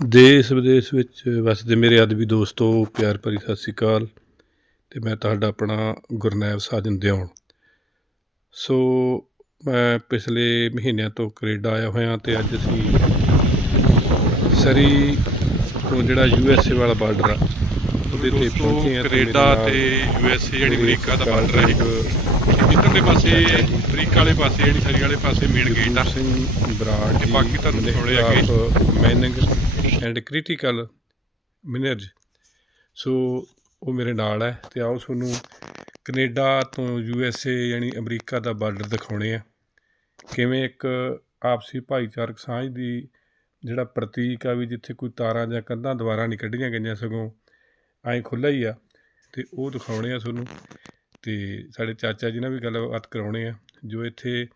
ਦੇਸ਼ ਵਿਦੇਸ਼ ਵਿੱਚ ਵਸਦੇ ਮੇਰੇ ਅਦਬੀ ਦੋਸਤੋ, ਪਿਆਰ ਭਰੀ ਸਤਿ ਸ੍ਰੀ ਅਕਾਲ ਤੇ ਮੈਂ ਤੁਹਾਡਾ ਆਪਣਾ ਗੁਰਨੈਬ ਸਾਜਨ ਦਿਉਣ ਸੋ ਮੈਂ ਪਿਛਲੇ ਮਹੀਨਿਆਂ ਤੋਂ ਕੈਨੇਡਾ ਆਇਆ ਹੋਇਆ ਤੇ ਅੱਜ ਅਸੀਂ ਸਰੀ ਤੋਂ ਜਿਹੜਾ ਯੂ ਐਸ ਏ ਵਾਲਾ ਬਾਰਡਰ ਆ ਤੇ ਪਹੁੰਚੇ ਆ ਕੈਨੇਡਾ ਤੇ ਯੂ ਐਸ ਏ ਜਿਹੜੀ ਅਮਰੀਕਾ ਦਾ ਬਾਰਡਰ ਹੈ ਇੱਕ। ਇੱਧਰਲੇ ਪਾਸੇ ਅਮਰੀਕਾ ਵਾਲੇ ਪਾਸੇ ਜਿਹੜੀ ਸਰੀ ਵਾਲੇ ਪਾਸੇ ਮੇਨ ਗੇਟ ਆ। ਸਿੰਘ ਬਰਾੜ ਤੇ ਬਾਕੀ ਤੁਹਾਨੂੰ ਦਿਖਾਉਣੇ ਅੱਗੇ। Mining and critical minerals so ਉਹ ਮੇਰੇ ਨਾਲ ਹੈ ਤੇ ਆਓ ਤੁਹਾਨੂੰ ਕੈਨੇਡਾ ਤੋਂ ਯੂ ਐਸ ਏ ਯਾਨੀ ਅਮਰੀਕਾ ਦਾ ਬਾਰਡਰ ਦਿਖਾਉਣੇ ਆ। ਕਿਵੇਂ ਇੱਕ ਆਪਸੀ ਭਾਈਚਾਰਕ ਸਾਂਝ ਦੀ ਜਿਹੜਾ ਪ੍ਰਤੀਕ ਆ ਵੀ ਜਿੱਥੇ ਕੋਈ ਤਾਰਾਂ ਜਾਂ ਕੰਧਾਂ ਦੁਆਰਾ ਨਹੀਂ ਕੱਢੀਆਂ ਗਈਆਂ ਸਗੋਂ ਐਂ ਖੁੱਲ੍ਹਾ ਹੀ ਆ ਤੇ ਉਹ ਦਿਖਾਉਣੇ ਆ ਤੁਹਾਨੂੰ ਤੇ ਸਾਡੇ ਚਾਚਾ ਜੀ ਨਾਲ ਵੀ ਗੱਲਬਾਤ ਕਰਾਉਣੇ ਆ ਜੋ ਇੱਥੇ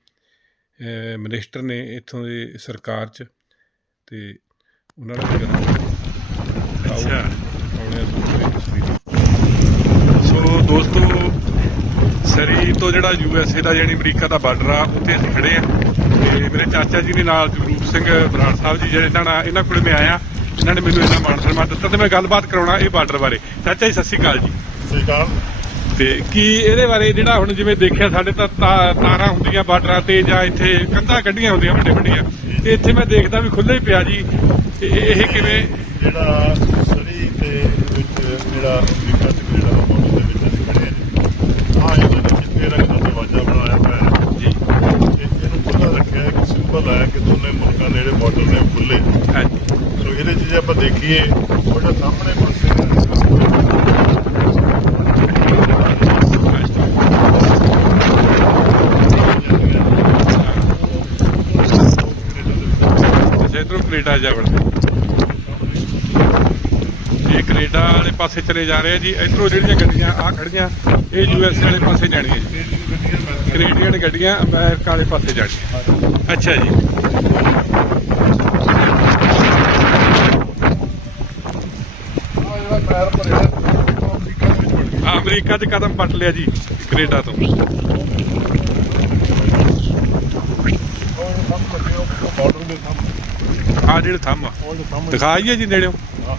ਮਿਨਿਸਟਰ ਨੇ ਇੱਥੋਂ ਦੇ ਸਰਕਾਰ 'ਚ ਤੇ ਉਹਨਾਂ ਨਾਲ ਗੱਲ ਅੱਛਾ। ਸੋ ਦੋਸਤੋ ਸਰੀ ਤੋਂ ਜਿਹੜਾ ਯੂ ਐਸ ਏ ਦਾ ਯਾਨੀ ਅਮਰੀਕਾ ਦਾ ਬਾਰਡਰ ਆ ਉੱਥੇ ਅਸੀਂ ਖੜੇ ਆ ਤੇ ਮੇਰੇ ਚਾਚਾ ਜੀ ਨੇ ਨਾਲ ਜਗਰੂਪ ਸਿੰਘ ਬਰਾੜ ਸਾਹਿਬ ਜੀ ਜਿਹੜੇ ਨਾਲ ਇਹਨਾਂ ਕੋਲੇ ਮੈਂ ਆਇਆ। ਇਹਨਾਂ ਨੇ ਮੈਨੂੰ ਇਹਨਾਂ ਮਾਣ ਸਨਮਾਨ ਦਿੱਤਾ ਤੇ ਮੈਂ ਗੱਲਬਾਤ ਕਰਾਉਣਾ ਇਹ ਬਾਰਡਰ ਬਾਰੇ। ਚਾਚਾ ਜੀ ਸਤਿ ਸ਼੍ਰੀ ਅਕਾਲ ਜੀ। ਸਰਕਾਰ ਤੇ ਕੀ ਇਹਦੇ ਬਾਰੇ ਜਿਹੜਾ ਹੁਣ ਜਿਵੇਂ ਦੇਖਿਆ ਸਾਡੇ ਤਾਂ ਤਾ- ਤਾਰਾਂ ਹੁੰਦੀਆਂ ਬਾਰਡਰਾਂ ਤੇ ਜਾਂ ਇੱਥੇ ਕੰਧਾਂ ਕੱਢੀਆਂ ਹੁੰਦੀਆਂ ਵੱਡੇ ਵੱਡੀਆਂ ਤੇ ਇੱਥੇ ਮੈਂ ਦੇਖਦਾ ਵੀ ਖੁੱਲ੍ਹਾ ਹੀ ਪਿਆ ਜੀ। ਤੇ ਇਹ ਕਿਵੇਂ? ਜਿਹੜਾ ਸੜੀ ਤੇ ਵਿੱਚ ਜਿਹੜਾ ਅਮਰੀਕਾ ਤੇ ਕੈਨੇਡਾ ਦਾ ਬਾਰਡਰ ਦੇ ਵਿੱਚ ਅਸੀਂ ਖੜੇ ਹਾਂ ਆ ਇਹਦੇ ਵਿੱਚ ਚਿੱਟੇ ਰੰਗ ਦਾ ਦਰਵਾਜ਼ਾ ਬਣਾਇਆ ਹੋਇਆ ਹੈ। ਜੀ। ਇਹ- ਇਹਨੂੰ ਖੁੱਲ੍ਹਾ ਰੱਖਿਆ ਹੈ ਕਿ ਸਿੰਬਲ ਹੈ ਕਿ ਦੋਨੇ ਮੁਲਕਾਂ ਦੇ ਜਿਹੜੇ ਬਾਰਡਰ ਨੇ ਉਹ ਖੁੱਲੇ ਹਾਂਜੀ ਸੋ ਇਹਦੇ 'ਚ ਜੇ ਆਪਾਂ ਸਾਹਮਣੇ ਇਧਰੋਂ ਕੈਨੇਡਾ ਜਾ ਵੜਦੇ ਇਹ ਕੈਨੇਡਾ ਵਾਲੇ ਪਾਸੇ ਚਲੇ ਜਾ ਰਹੇ ਆ ਜੀ। ਇਧਰੋਂ ਜਿਹੜੀਆਂ ਗੱਡੀਆਂ ਆ ਖੜੀਆਂ, ਇਹ ਯੂ ਐਸ ਵਾਲੇ ਪਾਸੇ ਜਾਣੀਆਂ। ਜੀ ਕੈਨੇਡੀਅਨ ਗੱਡੀਆਂ ਅਮਰੀਕਾ ਵਾਲੇ ਪਾਸੇ ਜਾਣੀਆਂ। ਅੱਛਾ ਜੀ ਆ ਅਮਰੀਕਾ 'ਚ ਕਦਮ ਪੱਟ ਲਿਆ ਜੀ, ਕੈਨੇਡਾ ਤੋਂ। ਬਾਰਡਰ ਆ ਜਿਹੜੇ ਥੰਮ ਦਿਖਾਈਏ ਜੀ ਨੇੜਿਓਂ। ਆਹ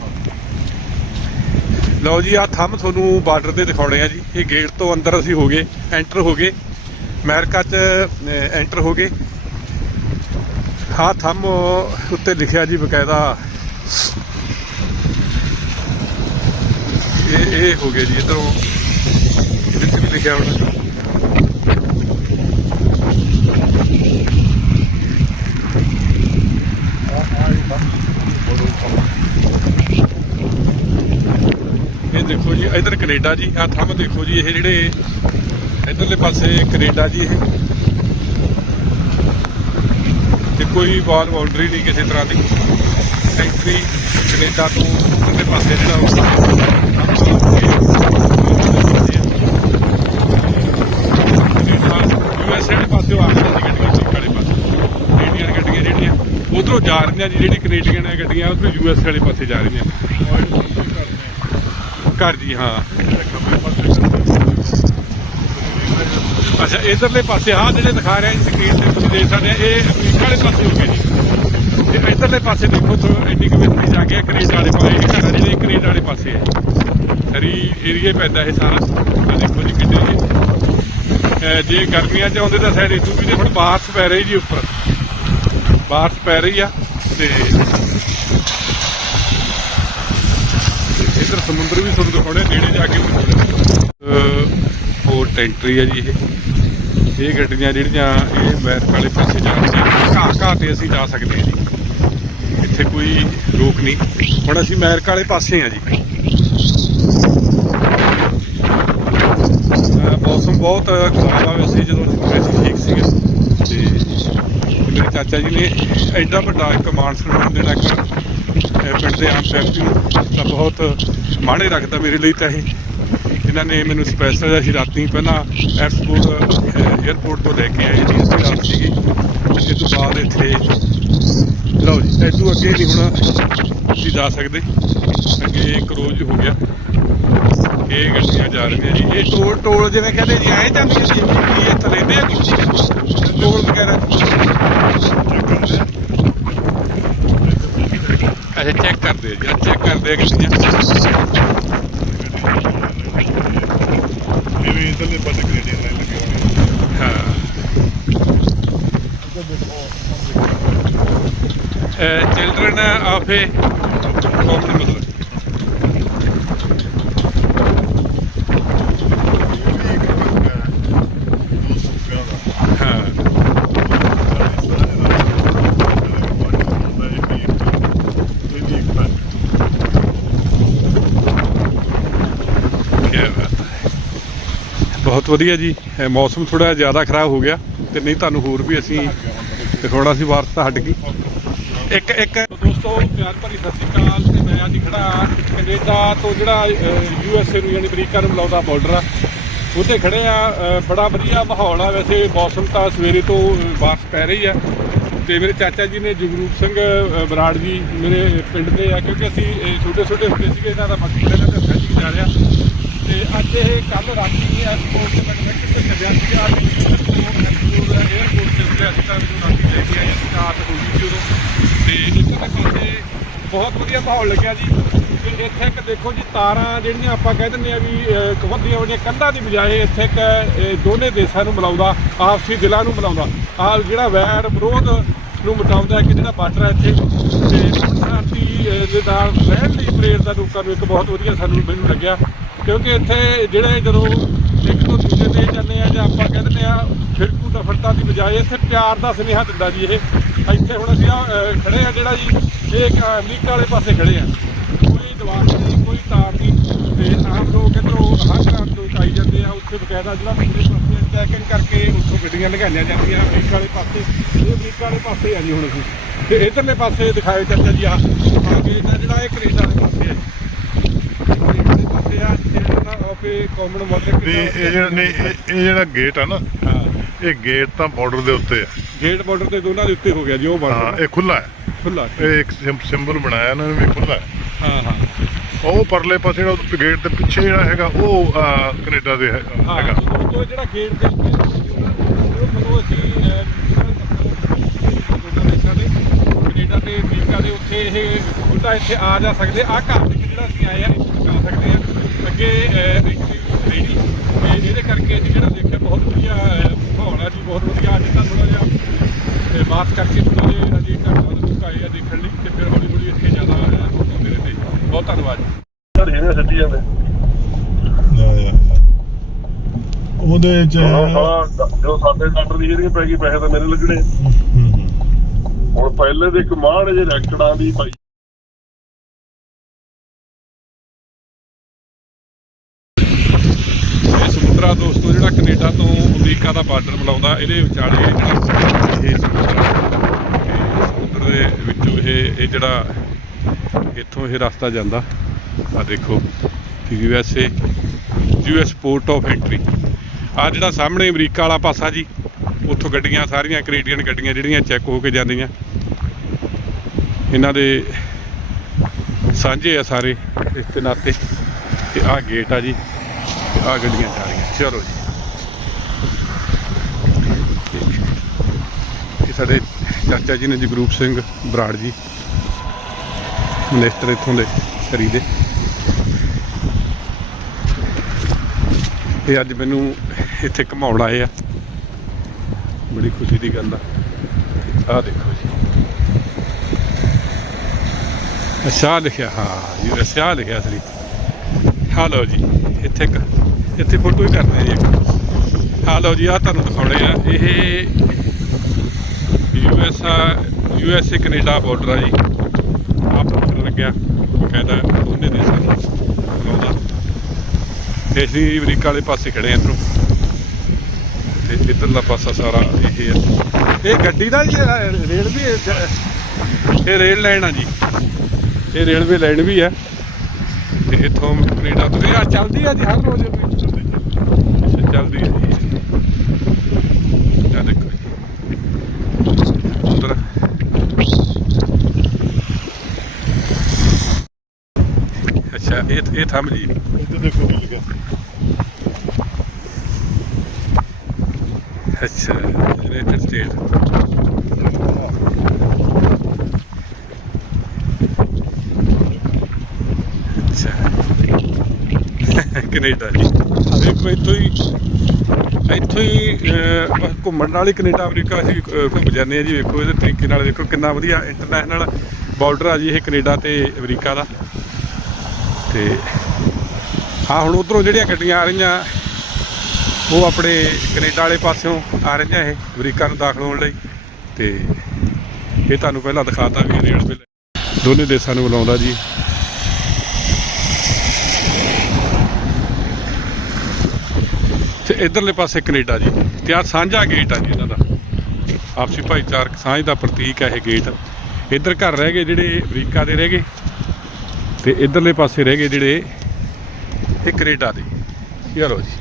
ਲਓ ਜੀ ਆ ਥੰਮ ਤੁਹਾਨੂੰ ਬਾਰਡਰ ਤੇ ਦਿਖਾਉਣੇ ਆ ਜੀ। ਇਹ ਗੇਟ ਤੋਂ ਅੰਦਰ ਅਸੀਂ ਹੋ ਗਏ, ਐਂਟਰ ਹੋ ਗਏ। ਅਮਰੀਕਾ ਚ ਐਂਟਰ ਹੋ ਗਏ। ਹਾਂ ਥੰਮ ਉੱਤੇ ਲਿਖਿਆ ਜੀ ਬਕਾਇਦਾ। ਇਹ ਇਹ ਹੋ ਗਿਆ ਜੀ, ਇਧਰੋਂ। ਇਹਦੇ ਵੀ ਲਿਖਿਆ ਹੋਣਾ ਇਹ ਦੇਖੋ ਜੀ, ਇਧਰ ਕੈਨੇਡਾ ਜੀ ਆ ਥੰਮ ਦੇਖੋ ਜੀ, ਇਹ ਜਿਹੜੇ ਇਧਰਲੇ ਪਾਸੇ ਕੈਨੇਡਾ ਜੀ ਇਹ। ਤੇ ਕੋਈ ਬਾਲ ਬਾਉਂਡਰੀ ਨਹੀਂ ਕਿਸੇ ਤਰ੍ਹਾਂ ਦੀ। ਐਂਟਰੀ ਕੈਨੇਡਾ ਤੋਂ ਇਧਰਲੇ ਪਾਸੇ ਜਿਹੜਾ ਯੂਐਸਏ ਦੇ ਪਾਸੇ ਆ ਰਹੀਆਂ ਗੱਡੀਆਂ ਅਮਰੀਕਾ ਵਾਲੇ ਪਾਸੇ। ਇੰਡੀਅਨ ਗੱਡੀਆਂ ਜਿਹੜੀਆਂ ਉਧਰੋਂ ਜਾ ਰਹੀਆਂ ਜੀ, ਜਿਹੜੀ ਕੈਨੇਡੀਅਨ ਗੱਡੀਆਂ, ਉਧਰੋਂ ਯੂਐਸ ਵਾਲੇ ਪਾਸੇ ਜਾ ਰਹੀਆਂ। ਘਰ ਜੀ, ਹਾਂ। ਅੱਛਾ, ਇਧਰਲੇ ਪਾਸੇ ਆ ਜਿਹੜੇ ਦਿਖਾ ਰਿਹਾ ਜੀ ਸਕਰੀਨ ਤੇ ਤੁਸੀਂ ਦੇਖ ਸਕਦੇ ਆ, ਇਹ ਅਮਰੀਕਾ ਵਾਲੇ ਪਾਸੇ ਹੋ ਗਏ ਜੀ। ਤੇ ਇਧਰਲੇ ਪਾਸੇ ਦੇਖੋ ਤੋਂ ਇੰਨੀ ਕੁ ਜਾ ਕੇ ਕੈਨੇਡਾ ਵਾਲੇ ਪਾਸੇ, ਇਹ ਘਰ ਜਿਹੜੇ ਕੈਨੇਡਾ ਵਾਲੇ ਪਾਸੇ ਹੈ। ਹਰੀ ਏਰੀਆ ਪੈਂਦਾ ਇਹ ਸਾਰਾ। ਦੇਖੋ ਜੀ ਕਿੰਨੇ ਜੇ ਗਰਮੀਆਂ ਚ ਆਉਂਦੇ ਤਾਂ ਸ਼ਾਇਦ ਇਦੋਂ ਵੀ ਤੇ ਹੁਣ ਬਾਰਿਸ਼ ਪੈ ਰਹੀ ਜੀ ਉੱਪਰ। ਬਾਰਿਸ਼ ਪੈ ਰਹੀ ਆ ਤੇ ਇਧਰ ਸਮੁੰਦਰ ਵੀ ਤੁਹਾਨੂੰ ਦਿਖਾਉਣੇ ਨੇੜੇ ਜਾ ਕੇ ਪੋਰਟ ਟੈਂਟਰੀ ਆ ਜੀ ਇਹ। ਇਹ ਗੱਡੀਆਂ ਜਿਹੜੀਆਂ ਇਹ ਮੈਰਕ ਵਾਲੇ ਪਾਸੇ ਜਾ ਰਹੀਆਂ ਘਾਹ ਘਾਹ ਤੇ ਅਸੀਂ ਜਾ ਸਕਦੇ ਹਾਂ ਜੀ। ਇੱਥੇ ਕੋਈ ਰੋਕ ਨਹੀਂ। ਹੁਣ ਅਸੀਂ ਮੈਰਕ ਵਾਲੇ ਪਾਸੇ ਆ ਜੀ ਅਹ ਮੌਸਮ ਬਹੁਤ ਖਰਾਬ ਹੋਇਆ ਸੀ ਜਦੋਂ ਅਸੀਂ ਠੀਕ ਸੀਗੇ। ਤੇ ਮੇਰੇ ਚਾਚਾ ਜੀ ਨੇ ਐਡਾ ਵੱਡਾ ਇੱਕ ਮਾਨ ਸਨਮਾਨ ਦੇਣਾ ਇੱਕ ਪਿੰਡ ਦੇ ਆਮ ਵਿਅਕਤੀ ਨੂੰ ਤਾਂ ਬਹੁਤ ਮਾਣੇ ਰੱਖਦਾ ਮੇਰੇ ਲਈ ਤਾਂ ਇਹ। ਇਹਨਾਂ ਨੇ ਮੈਨੂੰ ਸਪੈਸ਼ਲ ਅਸੀਂ ਰਾਤੀ ਪਹਿਲਾਂ 에ਅਰਪੋਰਟ 에ਅਰਪੋਰਟ ਤੋਂ ਲੈ ਕੇ ਆਏ ਜੀ ਅਸੀਂ ਰਾਤ ਸੀਗੀ। ਇਸ ਤੋਂ ਬਾਅਦ ਇੱਥੇ ਲਓ ਜੀ ਐਡੂ ਅੱਗੇ ਨਹੀਂ ਹੁਣ ਅਸੀਂ ਜਾ ਸਕਦੇ। ਅੱਗੇ ਕਰੋਜ ਹੋ ਗਿਆ। ਇਹ ਗੱਡੀਆਂ ਜਾ ਰਹੀਆਂ ਜੀ ਇਹ ਟੋਲ ਟੋਲ ਜਿਵੇਂ ਕਹਿੰਦੇ ਜੀ ਐ ਜਾਂਦੀਆਂ ਸੀ ਕੀ ਇੱਥੇ ਲੈਂਦੇ ਆ ਕੁਝ ਟੋਲ ਵਗੈਰਾ ਅੱਛਾ ਚੈੱਕ ਕਰਦੇ ਆ ਜੀ ਚੈੱਕ ਕਰਦੇ ਆ ਗੱਡੀਆਂ ਇਹ ਵੀ ਇਧਰਲੇ ਪਾਸੇ ਕੈਨੇਡੀਅਨ ਲਾਈਨ ਲੱਗੀ ਹੋਣੀ ਹਾਂ ਚਿਲਡਰਨ ਆਫ ਏ ਕਾਮਨ ਮਤਲਬ ਬਹੁਤ ਵਧੀਆ ਜੀ। ਇਹ ਮੌਸਮ ਥੋੜਾ ਜ਼ਿਆਦਾ ਖਰਾਬ ਹੋ ਗਿਆ ਤੇ ਨਹੀਂ ਤੁਹਾਨੂੰ ਹੋਰ ਵੀ ਅਸੀਂ ਦਿਖਾਉਣਾ ਸੀ ਵਾਰਸ ਤਾਂ ਹਟ ਗਈ। ਇੱਕ ਇੱਕ ਦੋਸਤੋ ਪਿਆਰ ਭਰੀ ਸਤਿ ਸ਼੍ਰੀ ਅਕਾਲ। ਤੇ ਮੈਂ ਅੱਜ ਖੜਾ ਕੈਨੇਡਾ ਤੋਂ ਜਿਹੜਾ ਯੂ ਐਸ ਏ ਨੂੰ ਯਾਨੀ ਅਮਰੀਕਾ ਨੂੰ ਮਿਲਾਉਂਦਾ ਬਾਰਡਰ ਆ। ਉੱਥੇ ਖੜੇ ਆ ਬੜਾ ਵਧੀਆ ਮਾਹੌਲ ਆ। ਵੈਸੇ ਮੌਸਮ ਤਾਂ ਸਵੇਰੇ ਤੋਂ ਅ, ਬਾਰਿਸ਼ ਪੈ ਰਹੀ ਆ। ਤੇ ਮੇਰੇ ਚਾਚਾ ਜੀ ਨੇ ਜਗਰੂਪ ਸਿੰਘ ਬਰਾੜ ਜੀ ਮੇਰੇ ਪਿੰਡ ਦੇ ਆ। ਕਿਉਂਕਿ ਅਸੀਂ ਛੋਟੇ ਛੋਟੇ ਹੁੰਦੇ ਸੀਗੇ ਇਹਨਾਂ ਦਾ ਮਕਬਰਾ ਇਹਨਾਂ ਦੇ ਹੱਥਾਂ ਜਾ ਰਿਹਾ। ਤੇ ਕੱਲ ਰਾਤੀ 에어ਪੋਰਟ ਤੇ ਮੈਂ ਕਨੈਕਟ ਤੇ ਚੱਲਿਆ ਸੀ ਅੱਜ ਮੈਨੂੰ 에어ਪੋਰਟ ਤੇ ਉੱਤੇ ਅਸੀਂ ਤਾਂ ਰਾਤੀ ਲੈ ਕੇ ਆਏ ਸਟਾਰਟ ਹੋ ਗਈ ਸੀ ਉਦੋਂ ਤੇ ਇੱਥੇ ਦੇ ਪਾਸੇ ਬਹੁਤ ਵਧੀਆ ਮਾਹੌਲ ਲੱਗਿਆ ਜੀ। ਤੇ ਇੱਥੇ ਇੱਕ ਦੇਖੋ ਜੀ, ਤਾਰਾਂ ਜਿਹੜੀਆਂ ਆਪਾਂ ਕਹਿ ਦਿੰਦੇ ਆ ਵੀ ਵੱਡੀਆਂ ਵੱਡੀਆਂ ਕੰਧਾਂ ਦੀ ਬਜਾਏ ਇੱਥੇ ਇੱਕ ਦੋਨੇ ਦੇਸ਼ਾਂ ਨੂੰ ਮਿਲਾਉਂਦਾ, ਆਪਸੀ ਦਿਲਾਂ ਨੂੰ ਬੁਲਾਉਂਦਾ ਆ ਜਿਹੜਾ ਵੈਰ ਵਿਰੋਧ ਨੂੰ ਮਿਟਾਉਂਦਾ ਕਿ ਜਿਹੜਾ ਬਾਰਡਰ ਇੱਥੇ। ਤੇ ਸ਼ਾਂਤੀ ਦੇ ਨਾਲ ਰਹਿਣ ਲਈ ਪ੍ਰੇਰਦਾ ਲੋਕਾਂ ਨੂੰ ਇੱਕ ਬਹੁਤ ਵਧੀਆ ਸਾਨੂੰ ਮੈਨੂੰ ਲੱਗਿਆ। ਕਿਉਂਕਿ ਇੱਥੇ ਜਿਹੜੇ ਜਦੋਂ ਇੱਕ ਤੋਂ ਦੂਜੇ ਦੇ ਜਾਂਦੇ ਆ ਜਾਂ ਆਪਾਂ ਕਹਿੰਦੇ ਨੇ ਆ ਫਿਰਕੂ ਨਫ਼ਰਤਾਂ ਦੀ ਬਜਾਏ ਇੱਥੇ ਪਿਆਰ ਦਾ ਸੁਨੇਹਾ ਦਿੰਦਾ ਜੀ ਇਹ। ਇੱਥੇ ਹੁਣ ਅਸੀਂ ਆ ਖੜੇ ਆ ਜਿਹੜਾ ਜੀ, ਇਹ ਇੱਕ ਅਮਰੀਕਾ ਵਾਲੇ ਪਾਸੇ ਖੜੇ ਆ। ਕੋਈ ਦੀਵਾਰ ਨਹੀਂ, ਕੋਈ ਤਾਰ ਨਹੀਂ। ਤੇ ਆਮ ਲੋਕ ਇੱਧਰੋਂ ਹਰ ਤੋਂ ਆਈ ਜਾਂਦੇ ਆ। ਉੱਥੇ ਬਕਾਇਦਾ ਜਿਹੜਾ ਪੂਰੇ ਪਾਸੇ ਚੈਕਿੰਗ ਕਰਕੇ ਉੱਥੋਂ ਗੱਡੀਆਂ ਲਗਾਈਆਂ ਜਾਂਦੀਆਂ ਅਮਰੀਕਾ ਵਾਲੇ ਪਾਸੇ। ਇਹ ਅਮਰੀਕਾ ਵਾਲੇ ਪਾਸੇ ਆ ਜੀ ਹੁਣ ਅਸੀਂ। ਤੇ ਇਧਰਲੇ ਪਾਸੇ ਦਿਖਾਇਓ ਚਾਚਾ ਜੀ ਆ ਅੱਗੇ ਦਾ ਜਿਹੜਾ ਇਹ ਕੈਨੇਡਾ ਵਾਲੇ ਪਾਸੇ ਹੈ ਆ ਆਪੇ ਕਾਮਨ ਵਾਟਰ ਵੀ ਇਹ ਜਿਹੜਾ ਨਹੀਂ ਇਹ ਇਹ ਜਿਹੜਾ ਗੇਟ ਆ ਨਾ ਹਾਂ। ਇਹ ਗੇਟ ਤਾਂ ਬਾਰਡਰ ਦੇ ਉੱਤੇ ਆ। ਗੇਟ ਬਾਰਡਰ ਤੇ ਦੋਨਾਂ ਦੇ ਉੱਤੇ ਹੋ ਗਿਆ ਜੀ ਉਹ ਹਾਂ ਬਾਰਡਰ ਇਹ ਖੁੱਲਾ ਹੈ। ਖੁੱਲਾ ਇਹ ਇੱਕ ਸਿੰਬਲ ਬਣਾਇਆ ਇਹਨਾਂ ਨੇ ਵੀ ਖੁੱਲਾ ਹੈ। ਹਾਂ ਹਾਂ। ਉਹ ਪਰਲੇ ਪਾਸੇ ਜਿਹੜਾ ਗੇਟ ਦੇ ਪਿੱਛੇ ਜਿਹੜਾ ਹੈਗਾ ਉਹ ਅਹ, ਕੈਨੇਡਾ ਦੇ ਹੈ- ਹਾਂ ਹੈਗਾ। ਉਹ ਜਿਹੜਾ ਗੇਟ ਦੇ ਉੱਤੇ ਉਹ ਮਨੋ ਅਸੀਂ ਦੋਨਾਂ ਦੇਸ਼ਾਂ ਦੇ ਕੈਨੇਡਾ ਤੇ ਅਮਰੀਕਾ ਦੇ ਉੱਥੇ ਇਹ ਬੁੱਢਾ ਇੱਥੇ ਆ ਜਾ ਸਕਦੇ ਆ ਘਰ ਵਿੱਚ ਜਿਹੜਾ ਅਸੀਂ ਆਏ ਆ ਇੱਥੇ ਆ ਸਕਦੇ। ਅੱਗੇ ਤੇ ਇਹਦੇ ਕਰਕੇ ਅਸੀਂ ਜਿਹੜਾ ਦੇਖਿਆ ਬਹੁਤ ਵਧੀਆ ਮਾਹੌਲ ਆ ਜੀ ਬਹੁਤ ਵਧੀਆ। ਅੱਜ ਤਾਂ ਥੋੜਾ ਜਿਹਾ ਤੇ ਬਾਤ ਕਰਕੇ ਥੋੜਾ ਜਿਹਾ ਅਜੇ ਘੱਟ ਵੱਧ ਲੋਕ ਆ ਦੇਖਣ ਲਈ ਤੇ ਫਿਰ ਹੌਲੀ ਹੌਲੀ ਇੱਥੇ ਜ਼ਿਆਦਾ ਅਹ, ਆਉਂਦੇ ਰਹਿੰਦੇ ਬਹੁਤ ਧੰਨਵਾਦ ਜੀ। ਸਰ ਇਹਨੇ ਸੱਟੀ ਜਾਂਦੇ ਉਹਦੇ ਚ ਜੋ ਸਾਡੇ ਡਾਕਟਰ ਦੀ ਜਿਹੜੀ ਪੈ ਗਈ ਪੈਸੇ ਤਾਂ ਮੇਰੇ ਲੱਗਣੇ। ਹੁਣ ਪਹਿਲੇ ਦੇ ਇੱਕ ਮਾਣ ਜੇ ਰੈਕਟੜਾਂ ਦੀ ਭਾਈ ਇਹ ਸਮੁੰਦਰਾ ਦੋਸਤੋ ਜਿਹੜਾ ਕੈਨੇਡਾ ਤੋਂ ਅਮਰੀਕਾ ਦਾ ਬਾਰਡਰ ਮਿਲਾਉਂਦਾ ਇਹਦੇ ਵਿਚਾਲੇ ਜਿਹੜਾ ਇਹ ਸਮੁੰਦਰ ਸਮੁੰਦਰ ਦੇ ਵਿੱਚੋਂ ਇਹ ਇਹ ਜਿਹੜਾ ਇੱਥੋਂ ਇਹ ਰਸਤਾ ਜਾਂਦਾ ਆ ਦੇਖੋ U S A U S port of entry ਆ ਜਿਹੜਾ ਸਾਹਮਣੇ ਅਮਰੀਕਾ ਵਾਲਾ ਪਾਸਾ ਜੀ, ਉੱਥੋਂ ਗੱਡੀਆਂ, ਸਾਰੀਆਂ ਕੈਨੇਡੀਅਨ ਗੱਡੀਆਂ ਜਿਹੜੀਆਂ ਚੈੱਕ ਹੋ ਕੇ ਜਾਂਦੀਆਂ। ਇਹਨਾਂ ਦੇ ਸਾਂਝੇ ਆ ਸਾਰੇ, ਇਸ ਦੇ ਨਾਤੇ। ਤੇ ਆਹ ਗੇਟ ਆ ਜੀ ਆ ਗੱਡੀਆਂ ਜਾ ਰਹੀਆਂ। ਚਲੋ ਜੀ। ਇਹ ਸਾਡੇ ਚਾਚਾ ਜੀ ਨੇ ਜਗਰੂਪ ਸਿੰਘ ਬਰਾੜ ਜੀ। ਮਿਨਿਸਟਰ ਇੱਥੋਂ ਦੇ ਸਰੀ ਦੇ ਇਹ ਅੱਜ ਮੈਨੂੰ ਇੱਥੇ ਘਮਾਉਣ ਆਏ ਆ। ਬੜੀ ਖੁਸ਼ੀ ਦੀ ਗੱਲ ਆ। ਆਹ ਦੇਖੋ ਜੀ। ਅੱਛਾ ਲਿਖਿਆ, ਹਾਂ ਯੂ ਐਸ ਆ ਲਿਖਿਆ ਸਰੀ ਹਾਲੋ ਜੀ, ਇੱਥੇ ਇੱਥੇ ਫੋਟੋ ਹੀ ਕਰਦੇ ਆ ਜੀ। ਇੱਕ ਹਾਲੋ ਜੀ ਆ ਤੁਹਾਨੂੰ ਦਿਖਾਉਣੇ ਆ। ਇਹ ਯੂ ਐਸ ਆ U S A Canada border ਆ ਜੀ। ਆਪ ਪੱਥਰ ਲੱਗਿਆ ਬਕਾਇਦਾ ਉਹਨੇ ਦੇਸ਼ਾਂ ਨੂੰ ਲਾਉਂਦਾ। ਤੇ ਅਸੀਂ ਅਮਰੀਕਾ ਵਾਲੇ ਪਾਸੇ ਖੜੇ ਆ ਇੱਧਰੋਂ। ਤੇ ਇੱਧਰਲਾ ਪਾਸਾ ਸਾਰਾ ਇਹ ਆ। ਇਹ ਗੱਡੀ ਦਾ ਜੀ ਰੇਲ ਵੀ ਇਹ ਰੇਲ ਲਾਈਨ ਆ ਜੀ। ਇਹ ਰੇਲਵੇ ਲਾਈਨ ਵੀ ਆ। ਤੇ ਇੱਥੋਂ ਕੈਨੇਡਾ ਤੋਂ ਇਹ ਚੱਲਦੀ ਆ ਜੀ ਹਰ ਰੋਜ਼ ਚੱਲਦੀ ਆ ਜੀ। ਇਹ ਇਹ ਥੰਮ ਜੀ। ਇੱਧਰ ਦੇਖੋ ਕੀ ਲੱਗਾ ਅੱਛਾ ਯੂਨਾਈਟਿਡ ਸਟੇਟ ਅੱਛਾ। ਕੈਨੇਡਾ ਜੀ। ਦੇਖੋ ਇੱਥੋਂ ਹੀ ਇੱਥੋਂ ਹੀ ਘੁੰਮਣ ਨਾਲ ਹੀ ਕੈਨੇਡਾ ਅਮਰੀਕਾ ਅਸੀਂ ਘੁੰਮ ਜਾਂਦੇ ਆ ਜੀ। ਵੇਖੋ ਇਹਦੇ ਤਰੀਕੇ ਨਾਲ ਵੇਖੋ ਕਿੰਨਾ ਵਧੀਆ ਇੰਟਰਨੈਸ਼ਨਲ ਬਾਰਡਰ ਆ ਜੀ ਇਹ ਕੈਨੇਡਾ ਤੇ ਅਮਰੀਕਾ ਦਾ। ਤੇ ਹਾਂ ਹੁਣ ਉਧਰੋਂ ਜਿਹੜੀਆਂ ਗੱਡੀਆਂ ਆ ਰਹੀਆਂ, ਉਹ ਆਪਣੇ ਕੈਨੇਡਾ ਵਾਲੇ ਪਾਸਿਓਂ ਆ ਰਹੀਆਂ ਇਹ, ਅਮਰੀਕਾ ਨੂੰ ਦਾਖਲ ਹੋਣ ਲਈ ਤੇ ਇਹ ਤੁਹਾਨੂੰ ਪਹਿਲਾਂ ਦਿਖਾਤਾ ਵੀ ਇਹ ਰੇਲਵੇ ਦੋਨੇ ਦੇਸ਼ਾਂ ਨੂੰ ਬੁਲਾਉਂਦਾ ਜੀ। ਤੇ ਇਧਰਲੇ ਪਾਸੇ ਕੈਨੇਡਾ ਜੀ। ਤੇ ਆ ਸਾਂਝਾ ਗੇਟ ਆ ਜੀ ਇਹਨਾਂ ਦਾ। ਆਪਸੀ ਭਾਈਚਾਰਕ ਸਾਂਝ ਦਾ ਪ੍ਰਤੀਕ ਹੈ ਇਹ ਗੇਟ। ਇੱਧਰ ਘਰ ਰਹਿ ਗਏ ਜਿਹੜੇ ਅਮਰੀਕਾ ਦੇ ਰਹਿ ਗਏ। ਤੇ ਇਧਰਲੇ ਪਾਸੇ ਰਹਿ ਗਏ ਜਿਹੜੇ ਇਹ ਕੈਨੇਡਾ ਦੇ। ਚਲੋ ਜੀ।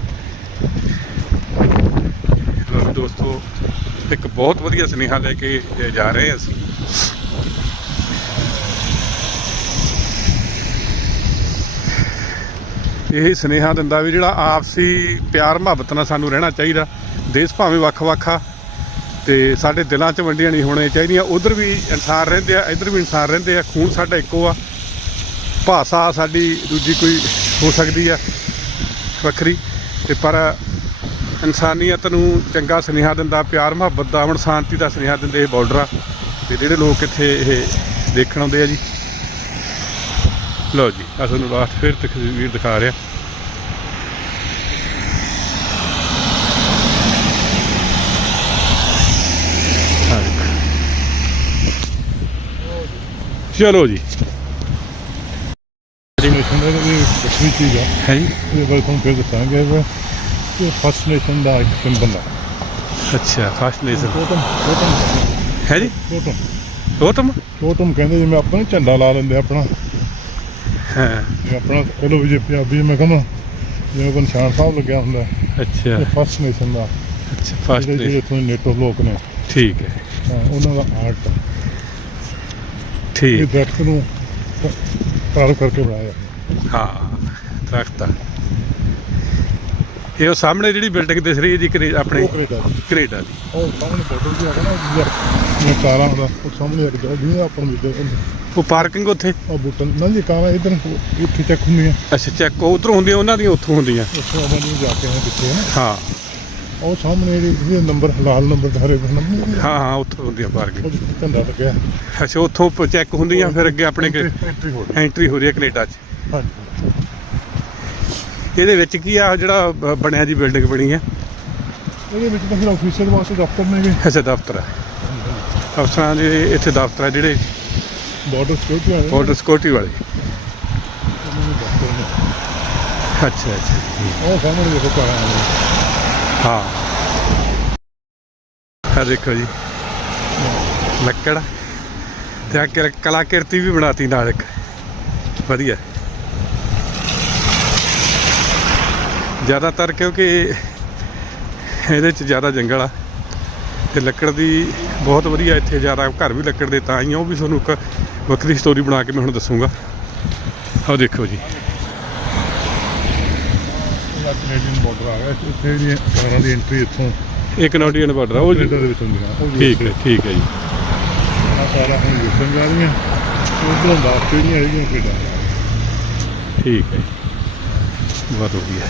ਲਓ ਦੋਸਤੋ, ਇੱਕ ਬਹੁਤ ਵਧੀਆ ਸੁਨੇਹਾ ਲੈ ਕੇ ਜਾ ਰਹੇ ਹਾਂ ਅਸੀਂ। ਇਹ ਸੁਨੇਹਾ ਦਿੰਦਾ ਵੀ ਜਿਹੜਾ ਆਪਸੀ ਪਿਆਰ ਮੁਹੱਬਤ ਨਾਲ ਸਾਨੂੰ ਰਹਿਣਾ ਚਾਹੀਦਾ, ਦੇਸ਼ ਭਾਵੇਂ ਵੱਖ-ਵੱਖ ਆ, ਤੇ ਸਾਡੇ ਦਿਲਾਂ 'ਚ ਵੰਡੀਆਂ ਨਹੀਂ ਹੋਣੀਆਂ ਚਾਹੀਦੀਆਂ। ਉਧਰ ਵੀ ਇਨਸਾਨ ਰਹਿੰਦੇ ਆ, ਇੱਧਰ ਵੀ ਇਨਸਾਨ ਰਹਿੰਦੇ ਆ, ਖੂਨ ਸਾਡਾ ਇੱਕੋ ਆ। ਭਾਸ਼ਾ ਸਾਡੀ ਦੂਜੀ ਕੋਈ ਹੋ ਸਕਦੀ ਆ ਵੱਖਰੀ। ਤੇ ਪਰ ਇਨਸਾਨੀਅਤ ਨੂੰ ਚੰਗਾ ਸੁਨੇਹਾ ਦਿੰਦਾ, ਪਿਆਰ ਮੁਹੱਬਤ ਦਾ ਅਮਨ ਸ਼ਾਂਤੀ ਦਾ ਸੁਨੇਹਾ ਦਿੰਦੇ ਇਹ ਬਾਰਡਰ ਆ। ਤੇ ਜਿਹੜੇ ਲੋਕ ਇੱਥੇ ਇਹ ਦੇਖਣ ਆਉਂਦੇ ਆ ਜੀ। ਲਓ ਜੀ ਆ ਤੁਹਾਨੂੰ ਲਾਸਟ ਫਿਰ ਤਸਵੀਰ ਦਿਖਾ ਰਿਹਾ। ਆਹ ਚਲੋ ਜੀ। ਨੇਸ਼ਨ ਦਾ ਵੀ ਵੱਖਰੀ ਚੀਜ਼ ਆ ਹੈ ਜੀ ਇਹ ਤੁਹਾਨੂੰ ਫਿਰ ਦੱਸਾਂਗੇ ਇਹ ਫਸਟ ਨੇਸ਼ਨ ਦਾ ਇੱਕ ਸਿੰਬਲ ਆ ਅੱਛਾ ਫਸਟ ਨੇਸ਼ਨ ਟੋਟਮ ਟੋਟਮ ਹੈ ਜੀ ਟੋਟਮ ਗੌਤਮ ਟੋਟਮ ਕਹਿੰਦੇ ਜਿਵੇਂ ਆਪਾਂ ਨੂੰ ਝੰਡਾ ਲਾ ਲੈਂਦੇ ਆਪਣਾ ਹਾਂ ਜਿਵੇਂ ਆਪਣਾ ਚਲੋ ਵੀ ਜੇ ਪੰਜਾਬੀ ਮੈਂ ਕਹਿੰਦਾ ਜਿਵੇਂ ਕੋਈ ਨਿਸ਼ਾਨ ਸਾਹਿਬ ਲੱਗਿਆ ਹੁੰਦਾ ਅੱਛਾ ਇਹ ਫਸਟ ਨੇਸ਼ਨ ਦਾ ਅੱਛਾ ਫਸਟ ਜਿਹੜੇ ਜਿਹੜੇ ਨੇਸ਼ਨ ਇੱਥੋਂ ਦੇ ਨੇਟੋ ਲੋਕ ਨੇ ਠੀਕ ਹੈ ਉਹਨਾਂ ਦਾ ਆਰਟ ਇਹ ਠੀਕ ਦਰਖਤ ਨੂੰ ਕਾਰਵ ਕਰਕੇ ਬਣਾਇਆ ਹਾਂ ਦਰਖਤ ਆ। ਇਹ ਉਹ ਸਾਹਮਣੇ ਜਿਹੜੀ ਬਿਲਡਿੰਗ ਦਿਸ ਰਹੀ ਹੈ ਜੀ ਆਪਣੇ ਉਹ ਦੀ ਉਹ ਸਾਹਮਣੇ ਬਾਰਡਰ ਵੀ ਹੈਗਾ ਨਾ ਜਿਵੇਂ ਕਾਰਾਂ ਦਾ ਉਹ ਸਾਹਮਣੇ ਇੱਕ ਜਗ੍ਹਾ ਜਿਵੇਂ ਆਪਾਂ ਨੂੰ ਜਿੱਦਾਂ ਉਹ ਪਾਰਕਿੰਗ ਉੱਥੇ? ਉਹ ਬੁੱਟਨ ਨਾ ਜੀ ਕਾਰਾਂ ਇਧਰ ਇੱਥੇ ਚੱਕ ਹੁੰਦੀਆਂ। ਅੱਛਾ ਚੈੱਕ ਉਧਰੋਂ ਹੁੰਦੀਆਂ ਉਹਨਾਂ ਦੀਆਂ ਉੱਥੋਂ ਹੁੰਦੀਆਂ। ਉੱਥੋਂ ਆਪਾਂ ਨੂੰ ਜਾ ਕੇ ਆਏ ਪਿੱਛੇ। ਨਾ ਹਾਂ। ਉਹ ਸਾਹਮਣੇ ਜਿਹੜੀ ਨੰਬਰ ਲਾਲ ਨੰਬਰ ਧਾਰੇ ਨੰਬਰ। ਹਾਂ ਹਾਂ ਉੱਥੋਂ ਹੁੰਦੀਆਂ ਪਾਰਕਿੰਗ ਉਹ ਝੰਡਾ ਲੱਗਿਆ। ਅੱਛਾ ਉੱਥੋਂ ਚੈੱਕ ਹੁੰਦੀਆਂ ਫਿਰ ਅੱਗੇ ਆਪਣੇ ਐਂਟਰੀ ਹੋ ਰਹੀ। ਐਂਟਰੀ ਹੋ ਰਹੀ ਹੈ ਕੈਨੇਡਾ 'ਚ। ਹਾਂਜੀ। ਇਹਦੇ ਵਿੱਚ ਕੀ ਆ ਜਿਹੜਾ ਬਣਿਆ ਜੀ ਬਿਲਡਿੰਗ ਬਣੀ ਹੈ ਇਹਦੇ ਵਿੱਚ ਤਾਂ ਫਿਰ ਆਫੀਸਰ ਵਾਸਤੇ ਦਫ਼ਤਰ ਨੇ ਵੀ। ਅੱਛਾ ਦਫ਼ਤਰ ਹੈ ਅਫਸਰਾਂ ਦੇ ਇੱਥੇ ਦਫ਼ਤਰ ਹੈ ਜਿਹੜੇ ਬਾਰਡਰ ਸਿਕਿਉਰਿਟੀ ਵਾਲੇ। ਬਾਰਡਰ ਸਿਕਿਉਰਿਟੀ ਵਾਲੇ। ਅੱਛਾ ਅੱਛਾ। ਉਹ ਸਾਹਮਣੇ ਦੇਖੋ ਕਾਰਾਂ ਹਾਂ। ਆ ਦੇਖੋ ਜੀ। ਲੱਕੜ। ਤੇ ਆ ਕਿਰ- ਕਲਾਕਿਰਤੀ ਵੀ ਬਣਾਤੀ ਨਾਲ ਇੱਕ। ਵਧੀਆ। ਜ਼ਿਆਦਾਤਰ ਕਿਉਂਕਿ ਇਹਦੇ ਚ ਜ਼ਿਆਦਾ ਜੰਗਲ ਆ। ਤੇ ਲੱਕੜ ਦੀ ਬਹੁਤ ਵਧੀਆ ਇੱਥੇ ਜ਼ਿਆਦਾ ਘਰ ਵੀ ਲੱਕੜ ਦੇ ਤਾਂ ਹੀ ਆ। ਉਹ ਵੀ ਤੁਹਾਨੂੰ ਇੱਕ ਵੱਖਰੀ ਸਟੋਰੀ ਬਣਾ ਕੇ ਮੈਂ ਹੁਣ ਦੱਸੂਗਾ। ਆਹ ਦੇਖੋ ਜੀ। ਇਹ ਕੈਨੇਡੀਅਨ ਬਾਰਡਰ ਆ ਗਿਆ ਇੱਥੇ ਜਿਹੜੀਆਂ ਕਾਰਾਂ ਦੀ ਐਂਟਰੀ ਇੱਥੋਂ ਇਹ ਕੈਨੇਡੀਅਨ ਬਾਰਡਰ ਆ ਉਹ ਜੀ। ਕੈਨੇਡਾ ਦੇ ਵਿੱਚ ਹੁੰਦੀਆਂ ਉਹ ਠੀਕ ਹੈ ਠੀਕ ਹੈ ਜੀ। ਆ ਸਾਰਾ ਹੁਣ ਯੂਸਨ ਜਾ ਰਹੀਆਂ ਉਧਰੋਂ ਦੱਸ ਕੇ ਨਹੀਂ ਆਈਆਂ ਕੈਨੇਡਾ ਠੀਕ ਹੈ ਜੀ। ਬਹੁਤ ਵਧੀਆ।